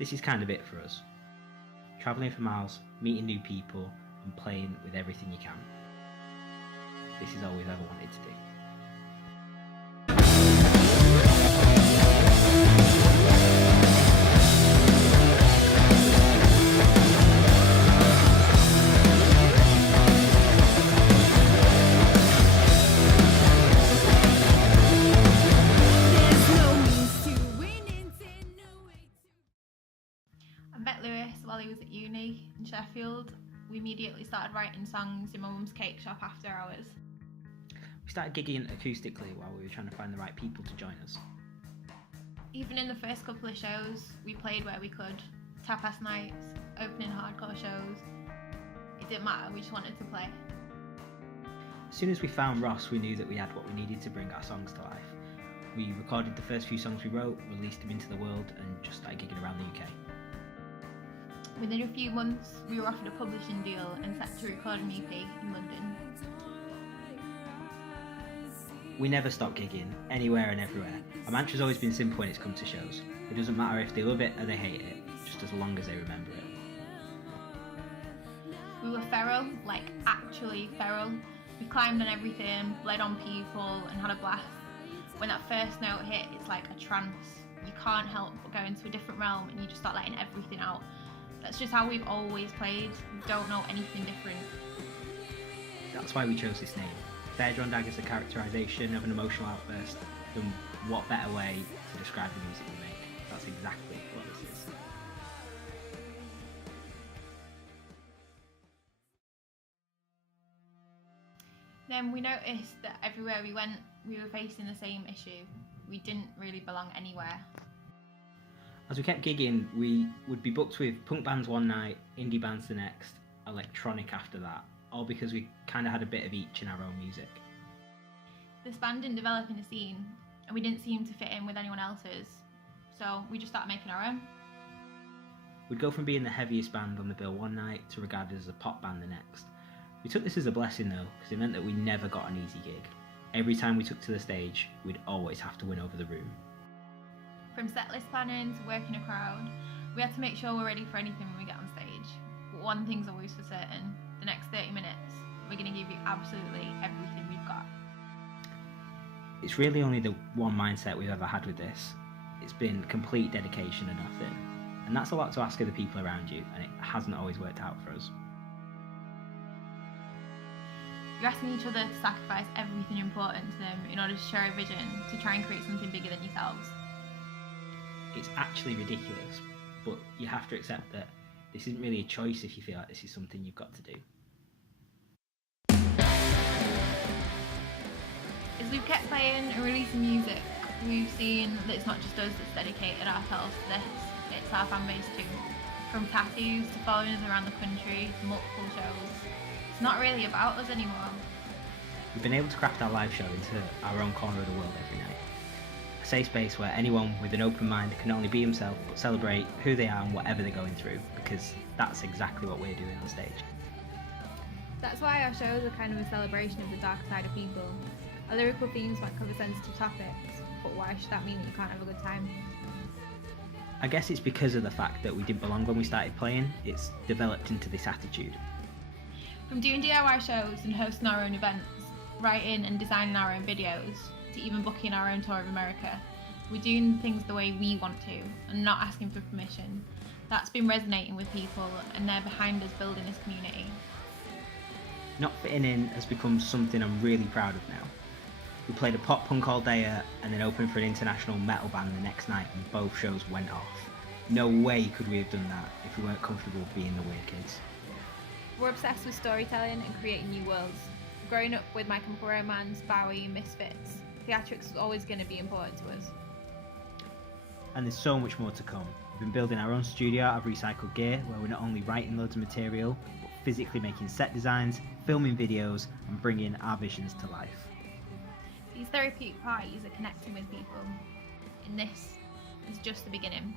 This is kind of it for us. Travelling for miles, meeting new people, and playing with everything you can. This is all we've ever wanted to do. I met Lewis while he was at uni in Sheffield. We immediately started writing songs in my mum's cake shop after hours. We started gigging acoustically while we were trying to find the right people to join us. Even in the first couple of shows, we played where we could. Tapas nights, opening hardcore shows. It didn't matter, we just wanted to play. As soon as we found Ross, we knew that we had what we needed to bring our songs to life. We recorded the first few songs we wrote, released them into the world, and just started gigging around the UK. Within a few months, we were offered a publishing deal and set to record an EP in London. We never stopped gigging, anywhere and everywhere. Our mantra's always been simple when it's come to shows. It doesn't matter if they love it or they hate it, just as long as they remember it. We were feral, like actually feral. We climbed on everything, bled on people and had a blast. When that first note hit, it's like a trance. You can't help but go into a different realm and you just start letting everything out. That's just how we've always played. We don't know anything different. That's why we chose this name. Dagger is a characterisation of an emotional outburst, then what better way to describe the music we make? That's exactly what this is. Then we noticed that everywhere we went, we were facing the same issue. We didn't really belong anywhere. As we kept gigging, we would be booked with punk bands one night, indie bands the next, electronic after that, all because we kind of had a bit of each in our own music. This band didn't develop in a scene, and we didn't seem to fit in with anyone else's, so we just started making our own. We'd go from being the heaviest band on the bill one night to regarded as a pop band the next. We took this as a blessing though, because it meant that we never got an easy gig. Every time we took to the stage, we'd always have to win over the room. From setlist planning to working a crowd, we had to make sure we're ready for anything when we get on stage. But one thing's always for certain, the next 30 minutes, we're going to give you absolutely everything we've got. It's really only the one mindset we've ever had with this. It's been complete dedication and nothing. And that's a lot to ask of the people around you, and it hasn't always worked out for us. You're asking each other to sacrifice everything important to them in order to share a vision, to try and create something bigger than yourselves. It's actually ridiculous, but you have to accept that this isn't really a choice if you feel like this is something you've got to do. As we've kept playing and releasing music, we've seen that it's not just us that's dedicated ourselves to this, it's our fan base too. From tattoos to following us around the country, multiple shows. It's not really about us anymore. We've been able to craft our live show into our own corner of the world every night. A safe space where anyone with an open mind can not only be himself but celebrate who they are and whatever they're going through, because that's exactly what we're doing on stage. That's why our shows are kind of a celebration of the dark side of people. Our lyrical themes might cover sensitive topics, but why should that mean that you can't have a good time? I guess it's because of the fact that we didn't belong when we started playing. It's developed into this attitude. From doing DIY shows and hosting our own events, writing and designing our own videos, to even booking our own tour of America, we're doing things the way we want to and not asking for permission. That's been resonating with people and they're behind us building this community. Not fitting in has become something I'm really proud of now. We played a pop punk all day and then opened for an international metal band the next night and both shows went off. No way could we have done that if we weren't comfortable being the weird kids. We're obsessed with storytelling and creating new worlds. Growing up with My Chemical Romance, Bowie and Misfits, theatrics was always going to be important to us. And there's so much more to come. We've been building our own studio out of recycled gear where we're not only writing loads of material, but physically making set designs, filming videos and bringing our visions to life. These therapeutic parties are connecting with people, and this is just the beginning.